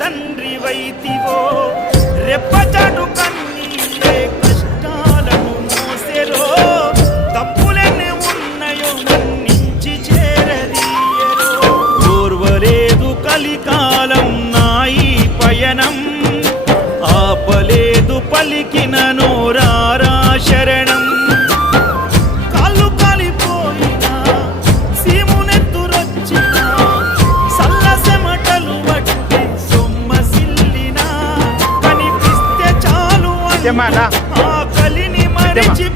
తండ్రి వైతివో రెప్పచాటు కన్నీళ్ళే కష్టాలను మోసెరో తప్పులెన్ని ఉన్నాయో మన్నించి చేరదీయరో ఓర్వలేదు కలికాలం నాయి పయనం ఆపలేదు పలికిన నోరారా శరణం కాళ్ళు కాలిపోయినా సీమునెత్తురొచ్చినా సల్లసెమటలు వట్టి సొమ్మసిల్లినా కనిపిస్తే చాలు ఆ కలిని మరిచి